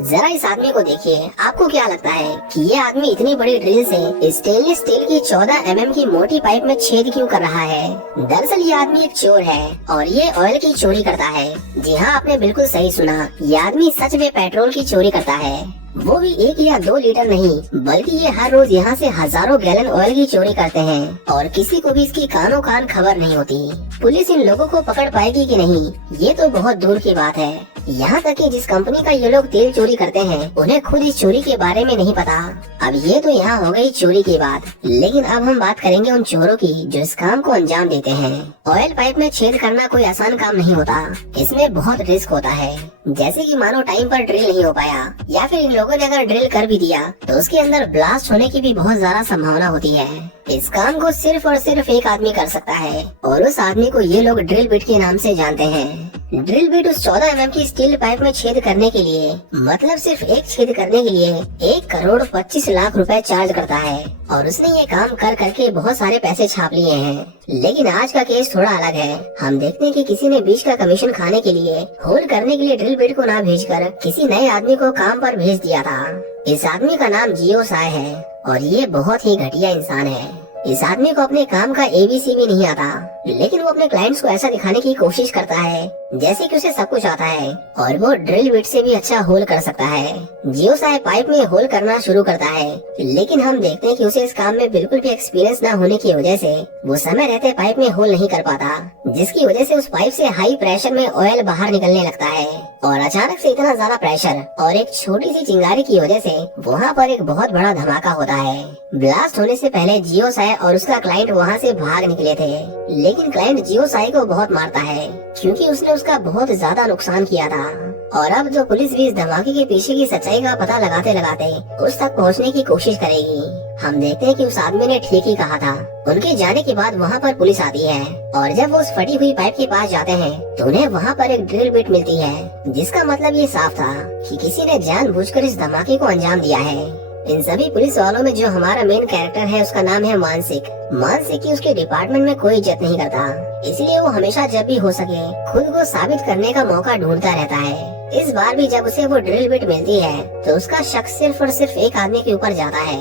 जरा इस आदमी को देखिए, आपको क्या लगता है कि ये आदमी इतनी बड़ी ड्रिल से स्टेनलेस स्टील की 14 mm की मोटी पाइप में छेद क्यों कर रहा है? दरअसल ये आदमी एक चोर है और ये ऑयल की चोरी करता है। जी हाँ, आपने बिल्कुल सही सुना, ये आदमी सच में पेट्रोल की चोरी करता है। वो भी 1 या 2 लीटर नहीं, बल्कि ये हर रोज यहाँ से हजारों गैलन ऑयल की चोरी करते हैं और किसी को भी इसकी कानों कान खबर नहीं होती। पुलिस इन लोगों को पकड़ पाएगी कि नहीं, ये तो बहुत दूर की बात है। यहाँ तक कि जिस कंपनी का ये लोग तेल चोरी करते हैं, उन्हें खुद इस चोरी के बारे में नहीं पता। अब ये तो यहाँ हो गई चोरी की बात, लेकिन अब हम बात करेंगे उन चोरों की जो इस काम को अंजाम देते हैं। ऑयल पाइप में छेद करना कोई आसान काम नहीं होता, इसमें बहुत रिस्क होता है। जैसे कि मानो टाइम पर ड्रिल नहीं हो पाया, या फिर इन लोगों ने अगर ड्रिल कर भी दिया तो उसके अंदर ब्लास्ट होने की भी बहुत ज्यादा संभावना होती है। इस काम को सिर्फ और सिर्फ एक आदमी कर सकता है और उस आदमी को ये लोग ड्रिल बिट के नाम से जानते हैं। ड्रिल बिट उस 14 mm की स्टील पाइप में छेद करने के लिए, मतलब सिर्फ एक छेद करने के लिए 1,25,00,000 रुपए चार्ज करता है और उसने ये काम कर करके बहुत सारे पैसे छाप लिए हैं। लेकिन आज का केस थोड़ा अलग है। हम देखते हैं कि किसी ने बीच का कमीशन खाने के लिए, होल करने के लिए ड्रिल बिट को ना भेजकर किसी नए आदमी को काम पर भेज दिया था। इस आदमी का नाम जियो साय है और ये बहुत ही घटिया इंसान है। इस आदमी को अपने काम का ABC भी नहीं आता, लेकिन वो अपने क्लाइंट्स को ऐसा दिखाने की कोशिश करता है जैसे कि उसे सब कुछ आता है और वो ड्रिल बिट से भी अच्छा होल कर सकता है। जियो साय पाइप में होल करना शुरू करता है, लेकिन हम देखते हैं कि उसे इस काम में बिल्कुल भी एक्सपीरियंस न होने की वजह से वो समय रहते पाइप में होल नहीं कर पाता, जिसकी वजह से उस पाइप से हाई प्रेशर में ऑयल बाहर निकलने लगता है और अचानक से इतना ज्यादा प्रेशर और एक छोटी सी चिंगारी की वजह से वहाँ पर एक बहुत बड़ा धमाका होता है। ब्लास्ट होने से पहले जियो साय और उसका क्लाइंट वहाँ से भाग निकले थे, लेकिन क्लाइंट जियो साय को बहुत मारता है क्योंकि उसने उसका बहुत ज्यादा नुकसान किया था। और अब जो पुलिस भी इस धमाके के पीछे की सच्चाई का पता लगाते लगाते उस तक पहुंचने की कोशिश करेगी। हम देखते हैं कि उस आदमी ने ठीक ही कहा था। उनके जाने के बाद वहाँ पर पुलिस आती है और जब वो उस फटी हुई पाइप के पास जाते हैं तो उन्हें वहाँ पर एक ड्रिल बिट मिलती है, जिसका मतलब ये साफ था कि किसी ने जानबूझकर इस धमाके को अंजाम दिया है। इन सभी पुलिस वालों में जो हमारा मेन कैरेक्टर है उसका नाम है मानसिक। मानसिक की उसके डिपार्टमेंट में कोई इज्जत नहीं करता, इसलिए वो हमेशा जब भी हो सके खुद को साबित करने का मौका ढूंढता रहता है। इस बार भी जब उसे वो ड्रिल बिट मिलती है तो उसका शक सिर्फ और सिर्फ एक आदमी के ऊपर जाता है,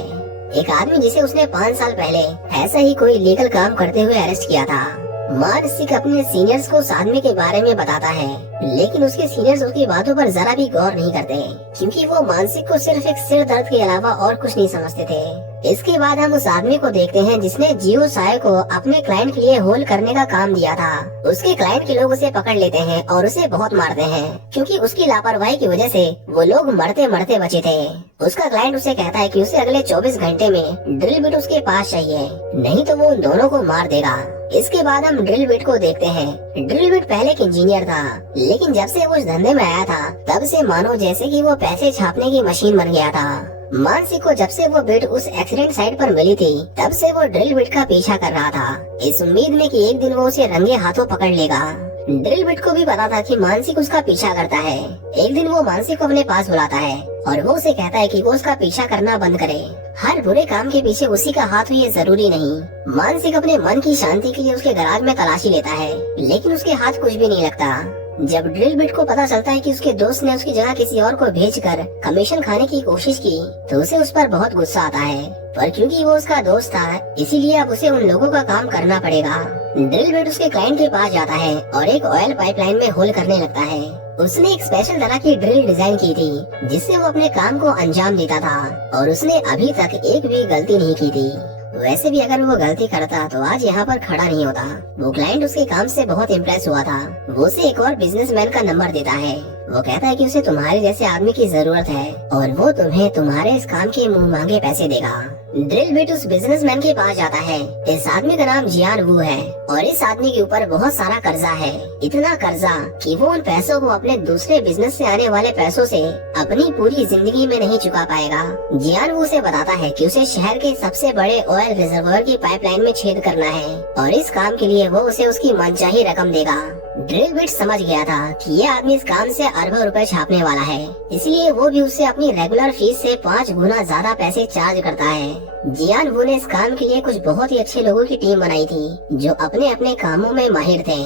एक आदमी जिसे उसने 5 साल पहले ऐसा ही कोई लीगल काम करते हुए अरेस्ट किया था। मानसिक अपने सीनियर्स को उस आदमी के बारे में बताता है, लेकिन उसके सीनियर्स उसकी बातों पर जरा भी गौर नहीं करते क्योंकि वो मानसिक को सिर्फ एक सिर दर्द के अलावा और कुछ नहीं समझते थे। इसके बाद हम उस आदमी को देखते हैं जिसने जियो साय को अपने क्लाइंट के लिए होल करने का काम दिया था। उसके क्लाइंट के लोग उसे पकड़ लेते हैं और उसे बहुत मारते हैं क्योंकि उसकी लापरवाही की वजह से वो लोग मरते मरते बचे थे। उसका क्लाइंट उसे कहता है कि उसे अगले 24 घंटे में ड्रिल बिट उसके पास चाहिए, नहीं तो वो उन दोनों को मार देगा। इसके बाद हम ड्रिल बिट को देखते हैं। ड्रिल बिट पहले एक इंजीनियर था, लेकिन जब से वो इस धंधे में आया था तब से मानो जैसे कि वो पैसे छापने की मशीन बन गया था। मानसिक को जब से वो बिट उस एक्सीडेंट साइट पर मिली थी तब से वो ड्रिल बिट का पीछा कर रहा था, इस उम्मीद में कि एक दिन वो उसे रंगे हाथों पकड़ लेगा। ड्रिल बिट को भी पता था कि मानसिक उसका पीछा करता है। एक दिन वो मानसिक को अपने पास बुलाता है और वो उसे कहता है कि वो उसका पीछा करना बंद करे। हर बुरे काम के पीछे उसी का हाथ हो ये जरूरी नहीं। मानसिक अपने मन की शांति के लिए उसके गैराज में तलाशी लेता है, लेकिन उसके हाथ कुछ भी नहीं लगता। जब ड्रिल बिट को पता चलता है कि उसके दोस्त ने उसकी जगह किसी और को भेजकर कमीशन खाने की कोशिश की तो उसे उस पर बहुत गुस्सा आता है, पर क्योंकि वो उसका दोस्त था इसीलिए अब उसे उन लोगों का काम करना पड़ेगा। ड्रिल बिट उसके क्लाइंट के पास जाता है और एक ऑयल पाइपलाइन में होल करने लगता है। उसने एक स्पेशल तरह की ड्रिल डिजाइन की थी जिससे वो अपने काम को अंजाम देता था और उसने अभी तक एक भी गलती नहीं की थी। वैसे भी अगर वो गलती करता तो आज यहाँ पर खड़ा नहीं होता। वो क्लाइंट उसके काम से बहुत इम्प्रेस हुआ था। वो उसे एक और बिजनेसमैन का नंबर देता है। वो कहता है कि उसे तुम्हारे जैसे आदमी की जरूरत है और वो तुम्हें तुम्हारे इस काम के मुंह मांगे पैसे देगा। ड्रिल बिट उस बिजनेसमैन के पास जाता है। इस आदमी का नाम जियान वू है और इस आदमी के ऊपर बहुत सारा कर्जा है, इतना कर्जा कि वो उन पैसों को अपने दूसरे बिजनेस से आने वाले पैसों से अपनी पूरी जिंदगी में नहीं चुका पाएगा। जियान वू उसे बताता है कि उसे शहर के सबसे बड़े ऑयल रिजर्वोयर की पाइपलाइन में छेद करना है और इस काम के लिए वो उसे उसकी मनचाही रकम देगा। ड्रिल बिट समझ गया था कि ये आदमी इस काम से अरबों रुपए छापने वाला है, इसलिए वो भी उससे अपनी रेगुलर फीस से 5 गुना ज्यादा पैसे चार्ज करता है। जियान वू ने इस काम के लिए कुछ बहुत ही अच्छे लोगों की टीम बनाई थी जो अपने अपने कामों में माहिर थे।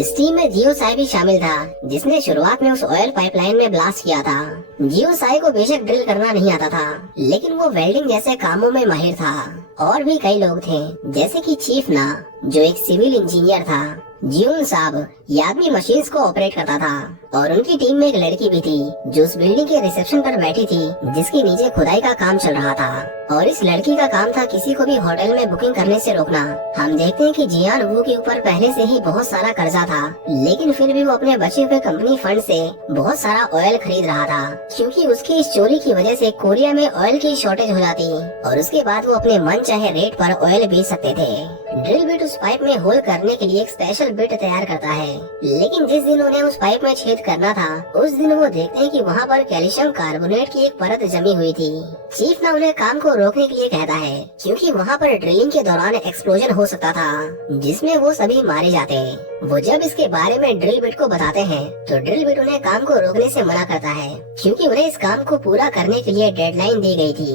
इस टीम में जियो साई भी शामिल था, जिसने शुरुआत में उस ऑयल पाइपलाइन में ब्लास्ट किया था। जियो साई को बेशक ड्रिल करना नहीं आता था, लेकिन वो वेल्डिंग जैसे कामों में माहिर था। और भी कई लोग थे, जैसे कि चीफ ना, जो एक सिविल इंजीनियर था। जियोन साहब ये आदमी मशीन्स को ऑपरेट करता था, और उनकी टीम में एक लड़की भी थी जो उस बिल्डिंग के रिसेप्शन पर बैठी थी, जिसके नीचे खुदाई का काम चल रहा था। और इस लड़की का काम था किसी को भी होटल में बुकिंग करने से रोकना। हम देखते हैं कि जियान वू के ऊपर पहले से ही बहुत सारा कर्जा था, लेकिन फिर भी वो अपने बचे हुए कंपनी फंड से बहुत सारा ऑयल खरीद रहा था, क्योंकि उसकी इस चोरी की वजह से कोरिया में ऑयल की शॉर्टेज हो जाती और उसके बाद वो अपने मन चाहे रेट पर ऑयल बेच सकते थे। ड्रिल बिट उस पाइप में होल करने के लिए एक स्पेशल बिट तैयार करता है, लेकिन जिस दिन उन्हें उस पाइप में छेद करना था, उस दिन वो देखते हैं कि वहाँ पर कैल्शियम कार्बोनेट की एक परत जमी हुई थी। चीफ ना उन्हें काम को रोकने के लिए कहता है, क्योंकि वहाँ पर ड्रिलिंग के दौरान एक्सप्लोजन हो सकता था, जिसमें वो सभी मारे जाते। वो जब इसके बारे में ड्रिल बिट को बताते हैं, तो ड्रिल बिट उन्हें काम को रोकने से मना करता है, क्योंकि उन्हें इस काम को पूरा करने के लिए डेडलाइन दी गई थी।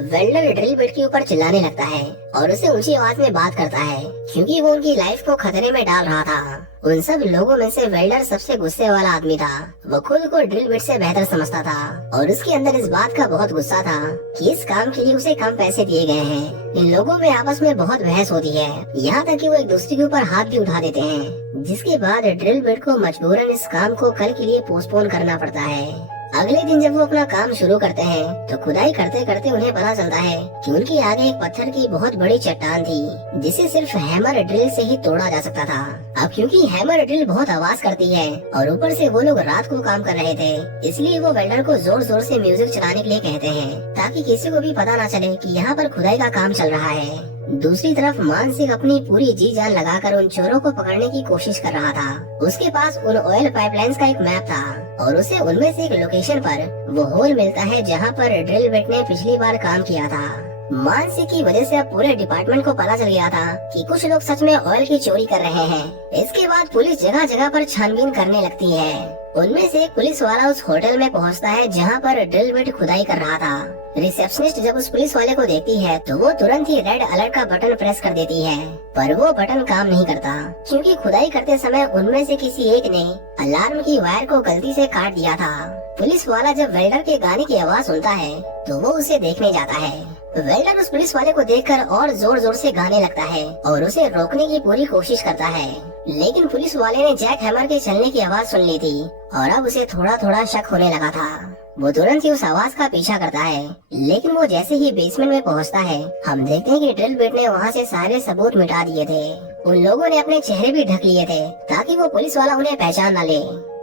वेल्डर ड्रिल बिट के ऊपर चिल्लाने लगता है और उसे ऊंची आवाज में बात करता है, क्योंकि वो उनकी लाइफ को खतरे में डाल रहा था। उन सब लोगों में से वेल्डर सबसे गुस्से वाला आदमी था। वो खुद को ड्रिल बिट से बेहतर समझता था, और उसके अंदर इस बात का बहुत गुस्सा था कि इस काम के लिए उसे कम पैसे दिए गए हैं। इन लोगों में आपस में बहुत बहस होती है, यहाँ तक कि वो एक दूसरे के ऊपर हाथ भी उठा देते हैं, जिसके बाद ड्रिल बिट को मजबूरन इस काम को कल के लिए पोस्टपोन करना पड़ता है। अगले दिन जब वो अपना काम शुरू करते हैं, तो खुदाई करते करते उन्हें पता चलता है कि उनके आगे एक पत्थर की बहुत बड़ी चट्टान थी, जिसे सिर्फ हैमर ड्रिल से ही तोड़ा जा सकता था। अब क्योंकि हैमर ड्रिल बहुत आवाज करती है और ऊपर से वो लोग रात को काम कर रहे थे, इसलिए वो वेल्डर को जोर जोर से म्यूजिक चलाने के लिए कहते हैं, ताकि किसी को भी पता न चले कि यहाँ पर खुदाई का काम चल रहा है। दूसरी तरफ मानसिक अपनी पूरी जी जान लगाकर उन चोरों को पकड़ने की कोशिश कर रहा था। उसके पास उन ऑयल पाइपलाइंस का एक मैप था, और उसे उनमें से एक लोकेशन पर वो होल मिलता है जहाँ पर ड्रिल बिट ने पिछली बार काम किया था। मानसिक की वजह से अब पूरे डिपार्टमेंट को पता चल गया था कि कुछ लोग सच में ऑयल की चोरी कर रहे हैं। इसके बाद पुलिस जगह जगह पर छानबीन करने लगती है। उनमें से एक पुलिस वाला उस होटल में पहुंचता है जहां पर ड्रिल बिट खुदाई कर रहा था। रिसेप्शनिस्ट जब उस पुलिस वाले को देखती है, तो वो तुरंत ही रेड अलर्ट का बटन प्रेस कर देती है, पर वो बटन काम नहीं करता, क्योंकि खुदाई करते समय उनमें से किसी एक ने अलार्म की वायर को गलती से काट दिया था। पुलिस वाला जब वेल्डर के गाने की आवाज सुनता है, तो वो उसे देखने जाता है। वेल्डर उस पुलिस वाले को देखकर और जोर जोर से गाने लगता है और उसे रोकने की पूरी कोशिश करता है, लेकिन पुलिस वाले ने जैक हैमर के चलने की आवाज सुन ली थी और अब उसे थोड़ा थोड़ा शक होने लगा था। वो तुरंत ही उस आवाज का पीछा करता है, लेकिन वो जैसे ही बेसमेंट में पहुंचता है, हम देखते हैं कि ड्रिल बिट ने वहां से सारे सबूत मिटा दिए थे। उन लोगों ने अपने चेहरे भी ढक लिए थे, ताकि वो पुलिस वाला उन्हें पहचान न ले।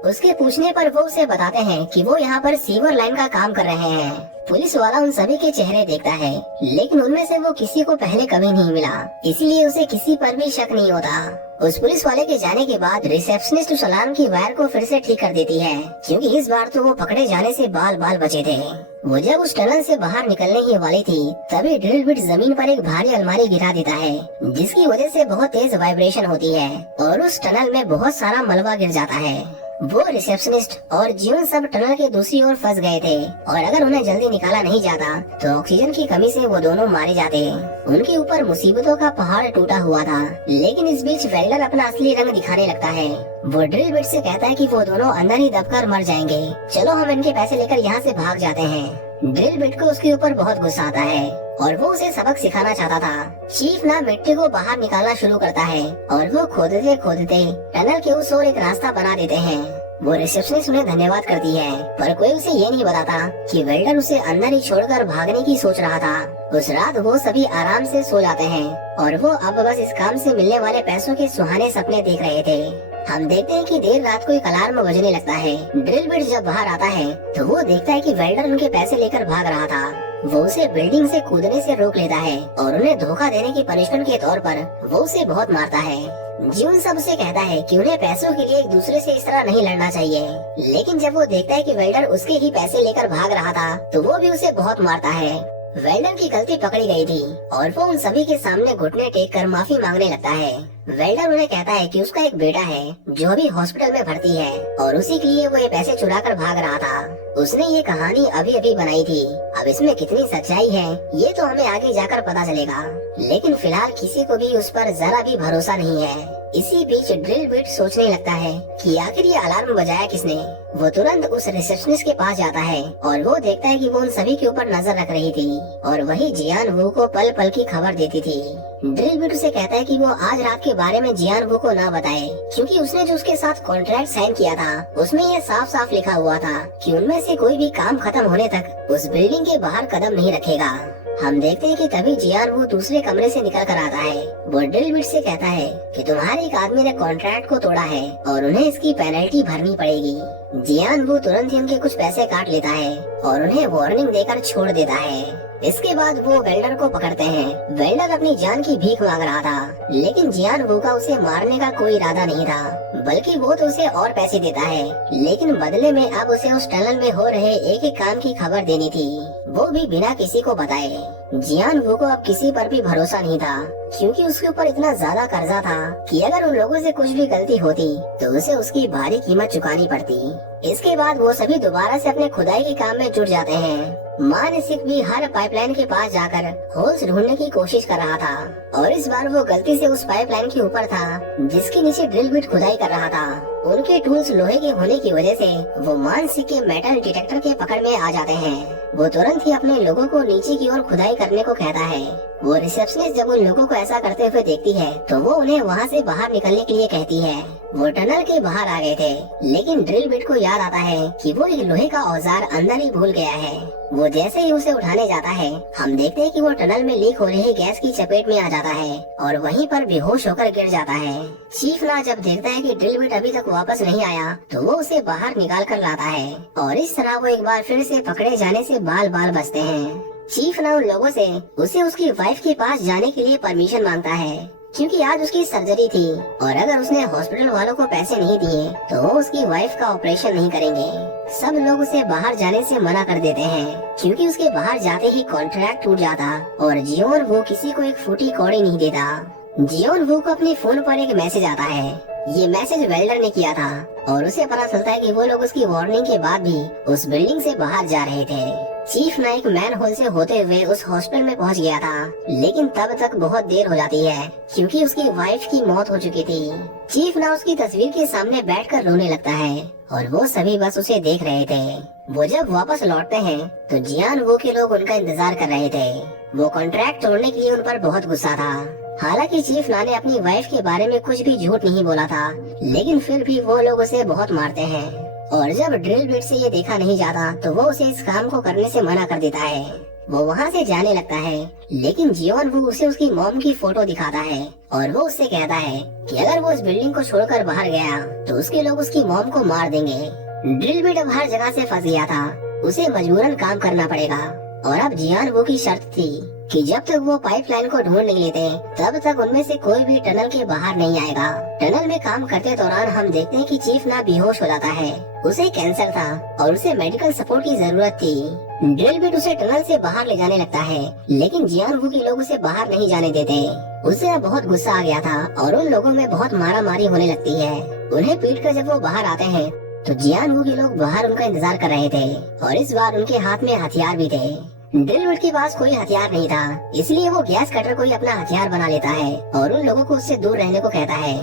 उसके पूछने पर वो उसे बताते हैं कि वो यहाँ पर सीवर लाइन का काम कर रहे हैं। पुलिस वाला उन सभी के चेहरे देखता है, लेकिन उनमें से वो किसी को पहले कभी नहीं मिला, इसीलिए उसे किसी पर भी शक नहीं होता। उस पुलिस वाले के जाने के बाद रिसेप्शनिस्ट उस अलार्म की वायर को फिर से ठीक कर देती है, क्योंकि इस बार तो वो पकड़े जाने से बाल बाल बचे थे। वो जब उस टनल से बाहर निकलने ही वाली थी, तभी ड्रिल बिट जमीन पर एक भारी अलमारी गिरा देता है, जिसकी वजह से बहुत तेज वाइब्रेशन होती है और उस टनल में बहुत सारा मलबा गिर जाता है। वो रिसेप्शनिस्ट और जियोन सब टनल के दूसरी ओर फंस गए थे, और अगर उन्हें जल्दी निकाला नहीं जाता तो ऑक्सीजन की कमी से वो दोनों मारे जाते। उनके ऊपर मुसीबतों का पहाड़ टूटा हुआ था, लेकिन इस बीच वेल्डर अपना असली रंग दिखाने लगता है। वो ड्रिल बिट से कहता है कि वो दोनों अंदर ही दबकर मर जाएंगे, चलो हम इनके पैसे लेकर यहाँ से भाग जाते हैं। ड्रिल बिट को उसके ऊपर बहुत गुस्सा आता है और वो उसे सबक सिखाना चाहता था। चीफ ना मिट्टी को बाहर निकालना शुरू करता है और वो खोदते खोदते टनल के उस ओर एक रास्ता बना देते हैं। वो रिसेप्शनिस्ट उन्हें धन्यवाद करती है, पर कोई उसे ये नहीं बताता कि वेल्डर उसे अंदर ही छोड़कर भागने की सोच रहा था। उस रात वो सभी आराम से सो जाते हैं और वो अब बस इस काम से मिलने वाले पैसों के सुहाने सपने देख रहे थे। हम देखते हैं कि देर रात को एक अलार्म बजने लगता है। ड्रिल बिट जब बाहर आता है, तो वो देखता है कि वेल्डर उनके पैसे लेकर भाग रहा था। वो उसे बिल्डिंग से कूदने से रोक लेता है और उन्हें धोखा देने की पनिशमेंट के तौर पर वो उसे बहुत मारता है। जियोन सब उसे कहता है कि उन्हें पैसों के लिए एक दूसरे से इस तरह नहीं लड़ना चाहिए, लेकिन जब वो देखता है कि वेल्डर उसके ही पैसे लेकर भाग रहा था, तो वो भी उसे बहुत मारता है। वेल्डर की गलती पकड़ी गई थी और वो उन सभी के सामने घुटने टेक कर माफी मांगने लगता है। वेल्डर उन्हें कहता है कि उसका एक बेटा है जो अभी हॉस्पिटल में भर्ती है और उसी के लिए वो ये पैसे चुरा कर भाग रहा था। उसने ये कहानी अभी अभी बनाई थी। अब इसमें कितनी सच्चाई है ये तो हमें आगे जाकर पता चलेगा, लेकिन फिलहाल किसी को भी उस पर जरा भी भरोसा नहीं है। इसी बीच ड्रिल बिट सोचने लगता है कि आखिर ये अलार्म बजाया किसने। वो तुरंत उस रिसेप्शनिस्ट के पास जाता है और वो देखता है कि वो उन सभी के ऊपर नजर रख रही थी और वही जियान वू को पल पल की खबर देती थी। ड्रिल बिट उसे कहता है कि वो आज रात के बारे में जियान वू को ना बताए, क्योंकि उसने जो उसके साथ कॉन्ट्रैक्ट साइन किया था उसमें ये साफ साफ लिखा हुआ था कि उनमें से कोई भी काम खत्म होने तक उस बिल्डिंग के बाहर कदम नहीं रखेगा। हम देखते हैं कि तभी जियान वो दूसरे कमरे से निकल कर आता है। वो ड्रिल बिट से कहता है कि तुम्हारे एक आदमी ने कॉन्ट्रैक्ट को तोड़ा है और उन्हें इसकी पेनल्टी भरनी पड़ेगी। जियान वो तुरंत ही उनके कुछ पैसे काट लेता है और उन्हें वार्निंग देकर छोड़ देता है। इसके बाद वो वेल्डर को पकड़ते हैं। वेल्डर अपनी जान की भीख मांग रहा था, लेकिन जियान वो का उसे मारने का कोई इरादा नहीं था, बल्कि वो तो उसे और पैसे देता है, लेकिन बदले में अब उसे उस टनल में हो रहे एक एक काम की खबर देनी थी, वो भी बिना किसी को बताए। जियान वो को अब किसी पर भी भरोसा नहीं था, क्योंकि उसके ऊपर इतना ज्यादा कर्जा था कि अगर उन लोगों से कुछ भी गलती होती तो उसे उसकी भारी कीमत चुकानी पड़ती। इसके बाद वो सभी दोबारा से अपने खुदाई के काम में जुट जाते हैं। मानसिक भी हर पाइपलाइन के पास जाकर होल्स ढूंढने की कोशिश कर रहा था और इस बार वो गलती से उस पाइपलाइन के ऊपर था जिसके नीचे ड्रिल बिट खुदाई कर रहा था। उनके टूल्स लोहे के होने की वजह से वो मानसिक के मेटल डिटेक्टर के पकड़ में आ जाते हैं। वो तुरंत ही अपने लोगों को नीचे की ओर खुदाई करने को कहता है। वो रिसेप्शनिस्ट जब उन लोगों को ऐसा करते हुए देखती है तो वो उन्हें वहाँ से बाहर निकलने के लिए कहती है। वो टनल के बाहर आ गए थे, लेकिन ड्रिल बिट को याद आता है कि वो एक लोहे का औजार अंदर ही भूल गया है। वो जैसे ही उसे उठाने जाता है, हम देखते हैं कि वो टनल में लीक हो रही गैस की चपेट में आ जाता है और वहीं पर बेहोश होकर गिर जाता है। चीफ ना जब देखता है कि ड्रिल बिट अभी तक वापस नहीं आया तो वो उसे बाहर निकाल कर लाता है और इस तरह वो एक बार फिर से पकड़े जाने से बाल बाल बचते हैं। चीफ ना उन लोगों से उसे उसकी वाइफ के पास जाने के लिए परमिशन मांगता है, क्योंकि आज उसकी सर्जरी थी और अगर उसने हॉस्पिटल वालों को पैसे नहीं दिए तो वो उसकी वाइफ का ऑपरेशन नहीं करेंगे। सब लोग उसे बाहर जाने से मना कर देते हैं, क्योंकि उसके बाहर जाते ही कॉन्ट्रैक्ट टूट जाता और जियोन वो किसी को एक फूटी कौड़ी नहीं देता। जियोन वो को अपने फोन पर एक मैसेज आता है। ये मैसेज वेल्डर ने किया था और उसे पता चलता है कि वो लोग उसकी वार्निंग के बाद भी उस बिल्डिंग से बाहर जा रहे थे। चीफ ना एक मैन होल से होते हुए उस हॉस्पिटल में पहुंच गया था, लेकिन तब तक बहुत देर हो जाती है क्योंकि उसकी वाइफ की मौत हो चुकी थी। चीफ ना उसकी तस्वीर के सामने बैठकर रोने लगता है और वो सभी बस उसे देख रहे थे। वो जब वापस लौटते हैं तो जियान वो के लोग उनका इंतजार कर रहे थे। वो कॉन्ट्रैक्ट तोड़ने के लिए उन पर बहुत गुस्सा था। हालांकि चीफ ना ने अपनी वाइफ के बारे में कुछ भी झूठ नहीं बोला था, लेकिन फिर भी वो लोग उसे बहुत मारते हैं और जब ड्रिल बिट से ये देखा नहीं जाता तो वो उसे इस काम को करने से मना कर देता है। वो वहाँ से जाने लगता है, लेकिन जियोन वो उसे उसकी मॉम की फोटो दिखाता है और वो उससे कहता है कि अगर वो इस बिल्डिंग को छोड़कर बाहर गया तो उसके लोग उसकी मॉम को मार देंगे। ड्रिल बिट अब हर जगह से फंस गया था, उसे मजबूरन काम करना पड़ेगा और अब जियान वो की शर्त थी कि जब तक वो पाइपलाइन को ढूंढ नहीं लेते तब तक उनमें से कोई भी टनल के बाहर नहीं आएगा। टनल में काम करते दौरान हम देखते हैं कि चीफ ना बेहोश हो जाता है। उसे कैंसर था और उसे मेडिकल सपोर्ट की जरूरत थी। ड्रिल बिट उसे टनल से बाहर ले जाने लगता है, लेकिन जियान वू के लोग उसे बाहर नहीं जाने देते। उसे अब बहुत गुस्सा आ गया था और उन लोगों में बहुत मारा मारी होने लगती है। उन्हें पीट कर जब वो बाहर आते हैं तो जियान वू के लोग बाहर उनका इंतजार कर रहे थे और इस बार उनके हाथ में हथियार भी थे। ड्रिल बिट के पास कोई हथियार नहीं था, इसलिए वो गैस कटर को ही अपना हथियार बना लेता है और उन लोगों को उससे दूर रहने को कहता है।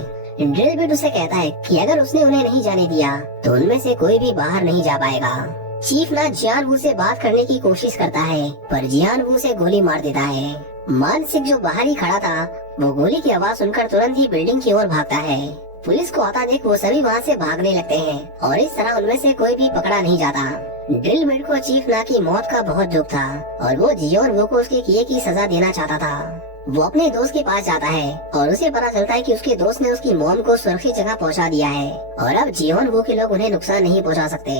ड्रिल बिट उसे कहता है कि अगर उसने उन्हें नहीं जाने दिया तो उनमें से कोई भी बाहर नहीं जा पाएगा। चीफ ना जियान वू से बात करने की कोशिश करता है, पर जियान वू से गोली मार देता है। मानसिक जो बाहर ही खड़ा था वो गोली की आवाज सुनकर तुरंत ही बिल्डिंग की ओर भागता है। पुलिस को आता देख वो सभी वहाँ से भागने लगते हैं और इस तरह उनमें से कोई भी पकड़ा नहीं जाता। ड्रिल बिट को चीफ ना की मौत का बहुत दुख था और वो जियोन वू को उसके किए की सजा देना चाहता था। वो अपने दोस्त के पास जाता है और उसे पता चलता है कि उसके दोस्त ने उसकी मॉम को सुरक्षित जगह पहुंचा दिया है और अब जियोन वू के लोग उन्हें नुकसान नहीं पहुंचा सकते।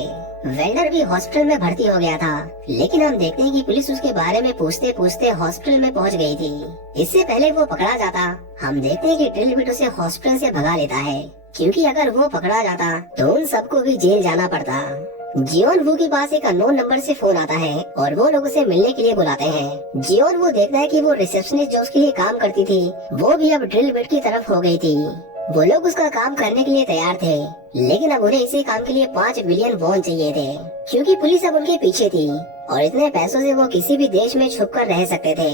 वेल्डर भी हॉस्पिटल में भर्ती हो गया था, लेकिन हम देखते हैं कि पुलिस उसके बारे में पूछते पूछते हॉस्पिटल में पहुंच गई थी। इससे पहले वो पकड़ा जाता, हम देखते हैं कि ड्रिल बिट उसे हॉस्पिटल से भगा लेता है, क्योंकि अगर वो पकड़ा जाता तो उन सबको भी जेल जाना पड़ता। जियोन वू के पास एक अननोन नंबर से फोन आता है और वो लोग उसे मिलने के लिए बुलाते हैं। जियोन वू देखता है कि वो रिसेप्शनिस्ट जो उसके लिए काम करती थी वो भी अब ड्रिल बिट की तरफ हो गई थी। वो लोग उसका काम करने के लिए तैयार थे, लेकिन अब उन्हें इसी काम के लिए 5 बिलियन वॉन चाहिए थे, क्योंकि पुलिस अब उनके पीछे थी और इतने पैसों से वो किसी भी देश में छुपकर रह सकते थे।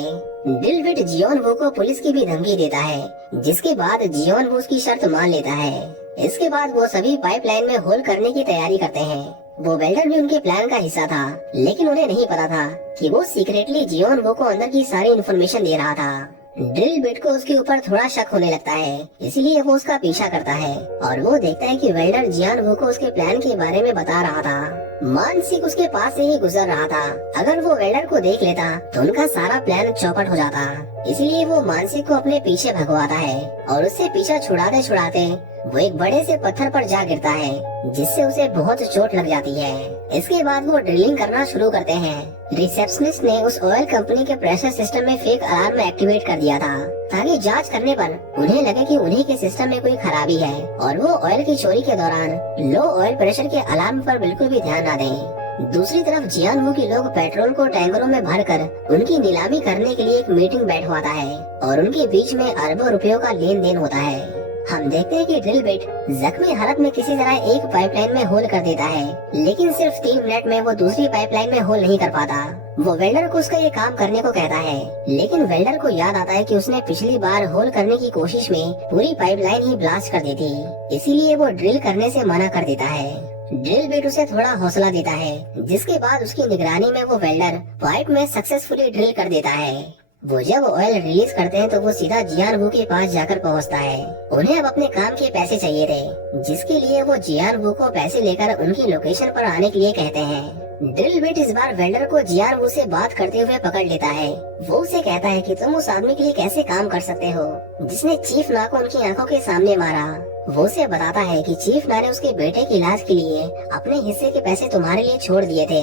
ड्रिल बिट जियोन वू को पुलिस की भी धमकी देता है, जिसके बाद जियोन वू उसकी शर्त मान लेता है। इसके बाद वो सभी पाइपलाइन में होल करने की तैयारी करते हैं। वो वेल्डर भी उनके प्लान का हिस्सा था, लेकिन उन्हें नहीं पता था कि वो सीक्रेटली जियोन वू को अंदर की सारी इन्फॉर्मेशन दे रहा था। ड्रिल बिट को उसके ऊपर थोड़ा शक होने लगता है, इसलिए वो उसका पीछा करता है और वो देखता है कि वेल्डर जियान वू को उसके प्लान के बारे में बता रहा था। मानसिक उसके पास से ही गुजर रहा था। अगर वो वेल्डर को देख लेता तो उनका सारा प्लान चौपट हो जाता, इसलिए वो मानसिक को अपने पीछे भगवाता है और उससे पीछा छुड़ाते छुड़ाते वो एक बड़े से पत्थर पर जा गिरता है, जिससे उसे बहुत चोट लग जाती है। इसके बाद वो ड्रिलिंग करना शुरू करते हैं। रिसेप्शनिस्ट ने उस ऑयल कंपनी के प्रेशर सिस्टम में फेक अलार्म एक्टिवेट कर दिया था, ताकि जांच करने पर उन्हें लगे कि उन्हीं के सिस्टम में कोई खराबी है और वो ऑयल की चोरी के दौरान लो ऑयल प्रेशर के अलार्म पर बिल्कुल भी ध्यान न दें। दूसरी तरफ जियान वू के लोग पेट्रोल को टैंकरों में भरकर उनकी नीलामी करने के लिए एक मीटिंग बैठवाता है और उनके बीच में अरबों रुपयों का लेन देन होता है। हम देखते हैं कि ड्रिल बिट जख्मी हालत में किसी तरह एक पाइपलाइन में होल कर देता है, लेकिन सिर्फ 3 मिनट में वो दूसरी पाइपलाइन में होल नहीं कर पाता। वो वेल्डर को उसका ये काम करने को कहता है, लेकिन वेल्डर को याद आता है कि उसने पिछली बार होल करने की कोशिश में पूरी पाइपलाइन ही ब्लास्ट कर दी थी, इसीलिए वो ड्रिल करने से मना कर देता है। ड्रिल बिट उसे थोड़ा हौसला देता है, जिसके बाद उसकी निगरानी में वो वेल्डर पाइप में सक्सेसफुली ड्रिल कर देता है। वो जब ऑयल रिलीज करते हैं तो वो सीधा जियान वू के पास जाकर पहुंचता है। उन्हें अब अपने काम के पैसे चाहिए थे, जिसके लिए वो जियान वू को पैसे लेकर उनकी लोकेशन पर आने के लिए कहते हैं। ड्रिल बिट इस बार वेल्डर को जियान वू से बात करते हुए पकड़ लेता है। वो उसे कहता है कि तुम उस आदमी के लिए कैसे काम कर सकते हो जिसने चीफ ना को उनकी आंखों के सामने मारा। वो उसे बताता है कि चीफ ना ने उसके बेटे के इलाज के लिए अपने हिस्से के पैसे तुम्हारे लिए छोड़ दिए थे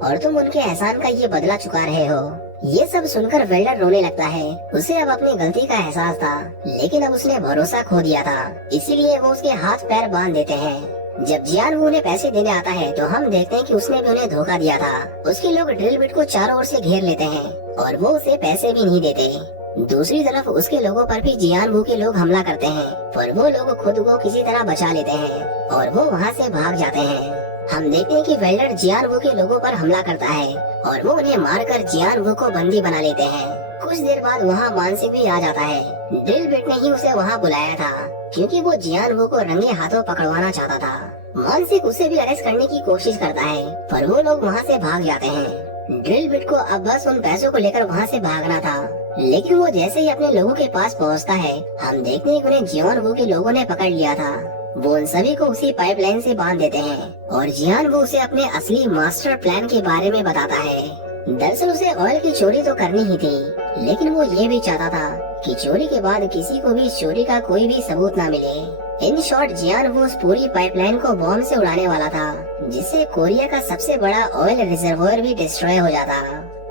और तुम उनके एहसान का ये बदला चुका रहे हो। ये सब सुनकर वेल्डर रोने लगता है। उसे अब अपनी गलती का एहसास था, लेकिन अब उसने भरोसा खो दिया था, इसीलिए वो उसके हाथ पैर बांध देते हैं। जब जियान वू उन्हें पैसे देने आता है तो हम देखते हैं कि उसने भी उन्हें धोखा दिया था। उसके लोग ड्रिल बिट को चारों ओर से घेर लेते हैं और वो उसे पैसे भी नहीं देते। दूसरी तरफ उसके लोगों पर भी जियान वू के लोग हमला करते हैं, पर वो लोग खुद को किसी तरह बचा लेते हैं और वो वहाँ से भाग जाते हैं। हम देखते हैं कि वेल्डर जियान वू के लोगों पर हमला करता है और वो उन्हें मारकर जियान वू को बंदी बना लेते हैं। कुछ देर बाद वहाँ मानसिक भी आ जाता है। ड्रिल बिट ने ही उसे वहाँ बुलाया था, क्योंकि वो जियान वू को रंगे हाथों पकड़वाना चाहता था। मानसिक उसे भी अरेस्ट करने की कोशिश करता है, पर वो लोग वहाँ से भाग जाते हैं। ड्रिल बिट को अब बस उन पैसों को लेकर वहाँ से भागना था, लेकिन वो जैसे ही अपने लोगों के पास पहुँचता है, हम देखते हैं कि उन्हें जियान वू के लोगों ने पकड़ लिया था। वो उन सभी को उसी पाइपलाइन से बांध देते हैं और जियान वो उसे अपने असली मास्टर प्लान के बारे में बताता है। दरअसल उसे ऑयल की चोरी तो करनी ही थी, लेकिन वो ये भी चाहता था कि चोरी के बाद किसी को भी इस चोरी का कोई भी सबूत ना मिले। इन शॉर्ट जियान वो उस पूरी पाइपलाइन को बॉम्ब से उड़ाने वाला था, जिससे कोरिया का सबसे बड़ा ऑयल रिजर्वोयर भी डिस्ट्रॉय हो जाता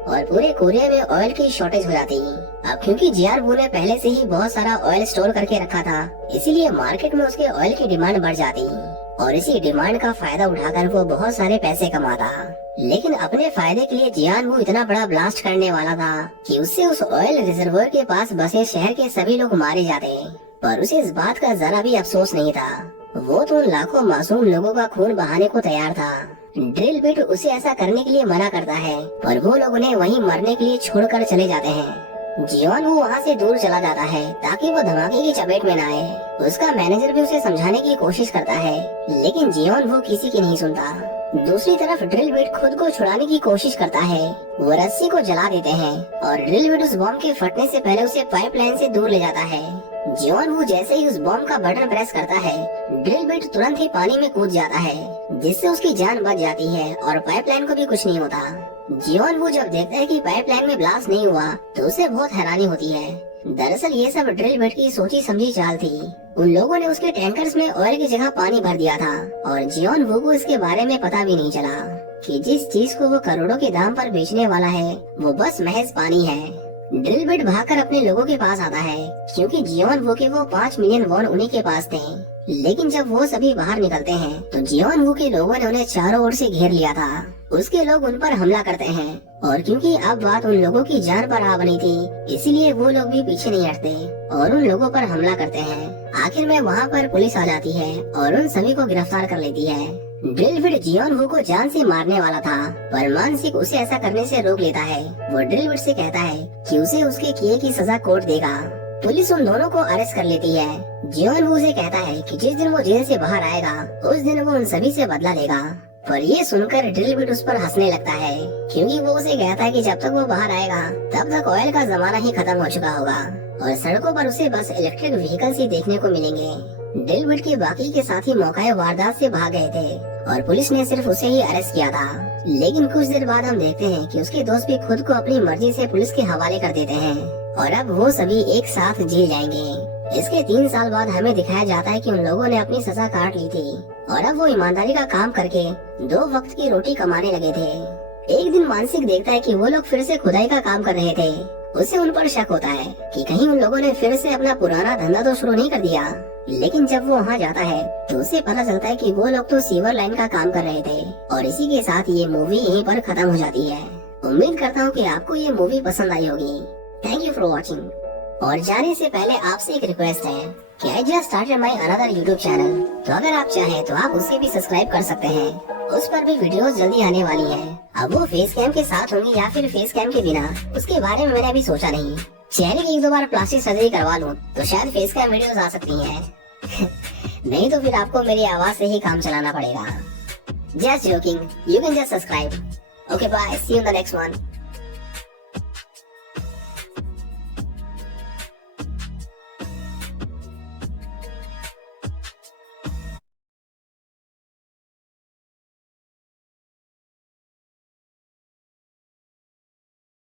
और पूरे कोरिया में ऑयल की शॉर्टेज हो जाती। अब क्योंकि जियान वू ने पहले से ही बहुत सारा ऑयल स्टोर करके रखा था, इसीलिए मार्केट में उसके ऑयल की डिमांड बढ़ जाती और इसी डिमांड का फायदा उठाकर वो बहुत सारे पैसे कमाता। लेकिन अपने फायदे के लिए जियान वू इतना बड़ा ब्लास्ट करने वाला था कि उससे उस ऑयल रिजर्वोयर के पास बसे शहर के सभी लोग मारे जाते, पर उसे इस बात का जरा भी अफसोस नहीं था। वो तो लाखों मासूम लोगों का खून बहाने को तैयार था। ड्रिल बिट उसे ऐसा करने के लिए मना करता है, पर वो लोग उन्हें वहीं मरने के लिए छोड़कर चले जाते हैं। जियान वो वहाँ से दूर चला जाता है ताकि वो धमाके की चपेट में न आए। उसका मैनेजर भी उसे समझाने की कोशिश करता है, लेकिन जियान वो किसी की नहीं सुनता। दूसरी तरफ ड्रिल बिट खुद को छुड़ाने की कोशिश करता है। वो रस्सी को जला देते हैं और ड्रिल बिट उस बॉम्ब के फटने से पहले उसे पाइपलाइन से दूर ले जाता है। जियान वो जैसे ही उस बॉम्ब का बटन प्रेस करता है, ड्रिल बिट तुरंत ही पानी में कूद जाता है, जिससे उसकी जान बच जाती है और पाइपलाइन को भी कुछ नहीं होता। जियान वो जब देखता है कि पाइपलाइन में ब्लास्ट नहीं हुआ तो उसे बहुत हैरानी होती है। दरअसल ये सब ड्रिल बिट की सोची समझी चाल थी। उन लोगों ने उसके टैंकर्स में ऑयल की जगह पानी भर दिया था और जियान वो को इसके बारे में पता भी नहीं चला कि जिस चीज को वो करोड़ों के दाम पर बेचने वाला है वो बस महज पानी है। ड्रिल बिट भागकर अपने लोगों के पास आता है, क्योंकि जियान वो के वो 5 मिलियन वॉन उन्हीं के पास थे। लेकिन जब वो सभी बाहर निकलते हैं तो जियोन वू के लोगों ने उन्हें चारों ओर से घेर लिया था। उसके लोग उन पर हमला करते हैं और क्योंकि अब बात उन लोगों की जान पर आ बनी थी, इसीलिए वो लोग भी पीछे नहीं हटते और उन लोगों पर हमला करते हैं। आखिर में वहाँ पर पुलिस आ जाती है और उन सभी को गिरफ्तार कर लेती है। ड्रिलविड जियोन वू को जान से मारने वाला था, पर मानसिक उसे ऐसा करने से रोक लेता है। वो ड्रिलविड से कहता है कि उसे उसके किए की सजा कोर्ट देगा। पुलिस उन दोनों को अरेस्ट कर लेती है। जियोन वू से कहता है कि जिस दिन वो जेल से बाहर आएगा उस दिन वो उन सभी से बदला लेगा। पर ये सुनकर ड्रिलविड उस पर हंसने लगता है, क्योंकि वो उसे कहता है कि जब तक वो बाहर आएगा तब तक ऑयल का जमाना ही खत्म हो चुका होगा और सड़कों पर उसे बस इलेक्ट्रिक व्हीकल्स ही देखने को मिलेंगे। ड्रिलविड के बाकी के साथी मौके वारदात से भाग गए थे और पुलिस ने सिर्फ उसे ही अरेस्ट किया था। लेकिन कुछ देर बाद हम देखते हैं कि उसके दोस्त भी खुद को अपनी मर्जी से पुलिस के हवाले कर देते हैं और अब वो सभी एक साथ जेल जाएंगे। इसके 3 साल बाद हमें दिखाया जाता है कि उन लोगों ने अपनी सजा काट ली थी और अब वो ईमानदारी का काम करके 2 वक्त की रोटी कमाने लगे थे। एक दिन मानसिक देखता है कि वो लोग फिर से खुदाई का काम कर रहे थे। उसे उन पर शक होता है कि कहीं उन लोगों ने फिर से अपना पुराना धंधा तो शुरू नहीं कर दिया। लेकिन जब वो वहाँ जाता है तो उसे पता चलता है कि वो लोग तो सीवर लाइन का काम कर रहे थे। और इसी के साथ ये मूवी यहीं पर खत्म हो जाती है। उम्मीद करता हूँ कि आपको ये मूवी पसंद आई होगी। Thank you for watching. और जाने से पहले आपसे एक रिक्वेस्ट है कि I just started my another YouTube channel, तो अगर आप चाहें तो आप उसे भी सब्सक्राइब कर सकते हैं। उस पर भी वीडियोस जल्दी आने वाली है। अब वो फेस कैम के साथ होंगी या फिर फेस कैम के बिना, उसके बारे में मैंने अभी सोचा नहीं। चेहरे की 1-2 बार प्लास्टिक सर्जरी करवा लूं तो शायद फेस कैम वीडियोस आ सकती हैं। नहीं तो फिर आपको मेरी आवाज से ही काम चलाना पड़ेगा। Just joking, you can just subscribe. Okay bye, see you in the next one.